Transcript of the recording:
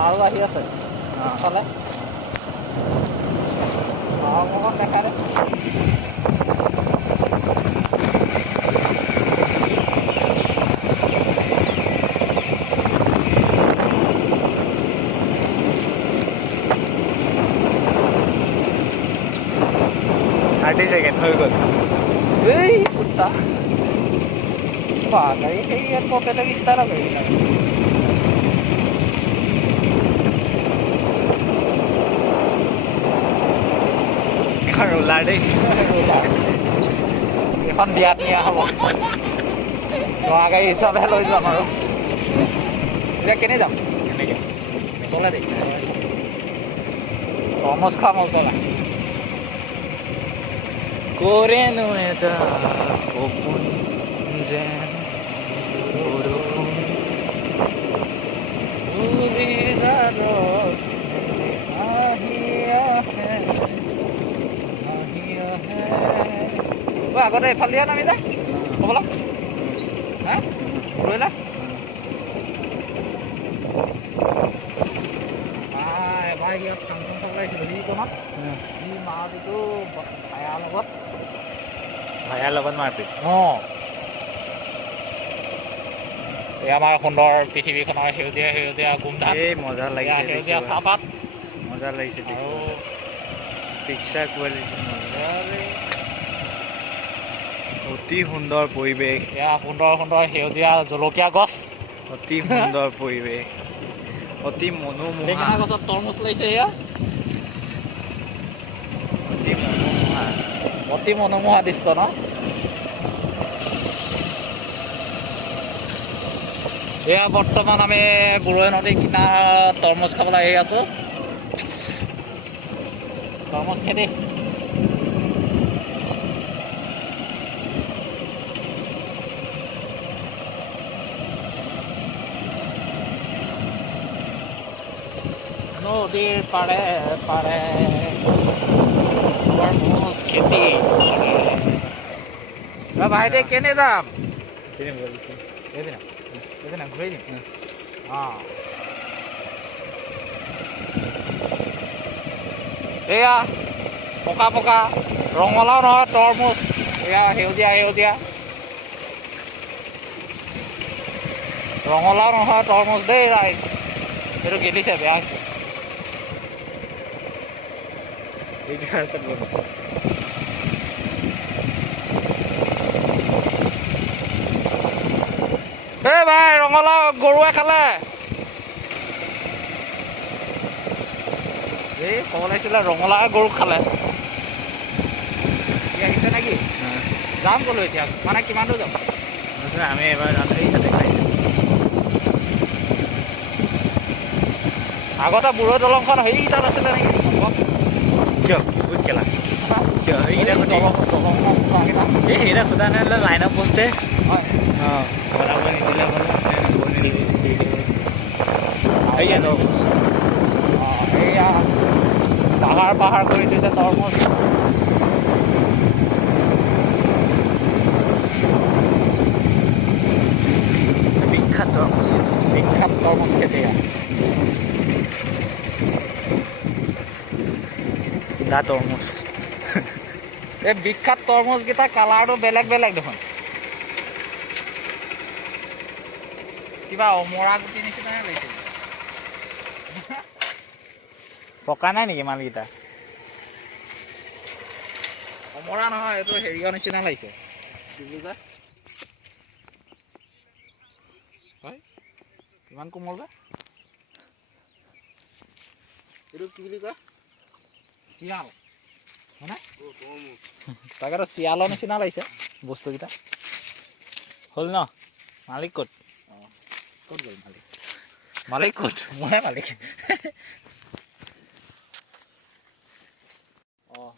আৰু আহি আছে ফালে অকণ দেখা দে सेकेंड হৈ গ'ল এই কুত্তা গাড়ী সেই ইয়াত পকেটত ষ্টাৰ্ট হ'ব এইবিলাক এখন ৰোলাৰ দেই এখন বিয়াত নিয়া হ'ব দৰা গাড়ী হিচাপে লৈ যাম আৰু এতিয়া কেনে যাম কেনেকৈ মছলা দেই তৰমুজ খোৱা মছলা কৰেনো এটা সপোন যেন বৰষুণ আগতে এইফালে দিয়া নামি যায় ক'বলৈ হা ৰৈলা এবাৰ ইয়াত ফাংচন চাব লাগিছিল হেৰিখনত সি মাৰপিটো ভায়াৰ লগত মাৰপিট অঁ এই আমাৰ সুন্দৰ পৃথিৱীখনৰ সেউজীয়া সেউজীয়া গোমধান এই মজা লাগিছে সেউজীয়া চাহপাত মজা লাগিছে আৰু পিকচাৰ কোৱালিটি অতি সুন্দৰ পৰিৱেশ এয়া সুন্দৰ সুন্দৰ সেউজীয়া জলকীয়া গছ অতি সুন্দৰ পৰিৱেশ অতি মনোমোহা বেঙেনা গছত তৰমুজ লাগিছে এয়া অতি মনোমোহা দৃশ্য ন এয়া বৰ্তমান আমি বুৰৈ নদী কিনাৰত তৰমুজ খাবলৈ আহি আছোঁ তৰমুজ খেতি নদীৰ পাৰে পাৰে তৰমুজ খেতি ভাইটি কেনে যাম ঘূৰি দিম অঁ এয়া পকা পকা ৰঙালাও নহয় তৰমুজ এয়া সেউজীয়া সেউজীয়া ৰঙালাও নহয় তৰমুজ দেই ৰাইজ এইটো গেলিছে বেয়া হৈছে এই ভাই ৰঙালাও গৰুৱে খালে এই ক'ব লাগিছিলে ৰঙালাও গৰু খালে আহিছে নেকি যাম ক'লো এতিয়া মানে কিমান দূৰ যাম আমি এবাৰ যাম এই তাতে খাইছোঁ আগতে বুঢ়ৈ দলংখন হেৰি তাত আছিলে নেকি কিয় বহুত কেলা কিয় সেইকেইটা খুটি এই সেইকেইটা খুটা নাহিলে লাইন আপ পোষ্টে হয় অঁ বনাব নিদিলে সেয়াতো অঁ এয়া পাহাৰ পাহাৰ কৰি দিছে তৰমুজ বিখ্যাত তৰমুজ খেতি দা তৰমুজ এই বিখ্যাত তৰমুজকেইটা কালাৰটো বেলেগ বেলেগ দেখোন কিবা অমৰা গুটি নিচিনাহে লাগিছে পকা নাই নেকি মালকেইটা অমৰা নহয় এইটো হেৰিয়ৰ নিচিনা লাগিছে কি বুলি কয় হয় ইমান কোমল যে এইটো কি বুলি কয় শিয়াল হয়নে তাকেতো শিয়ালৰ নিচিনা লাগিছে বস্তুকেইটা হ'ল ন মালিক ক'ত ক'ত গ'ল মালিক মালিক ক'ত মইহে মালিক অঁ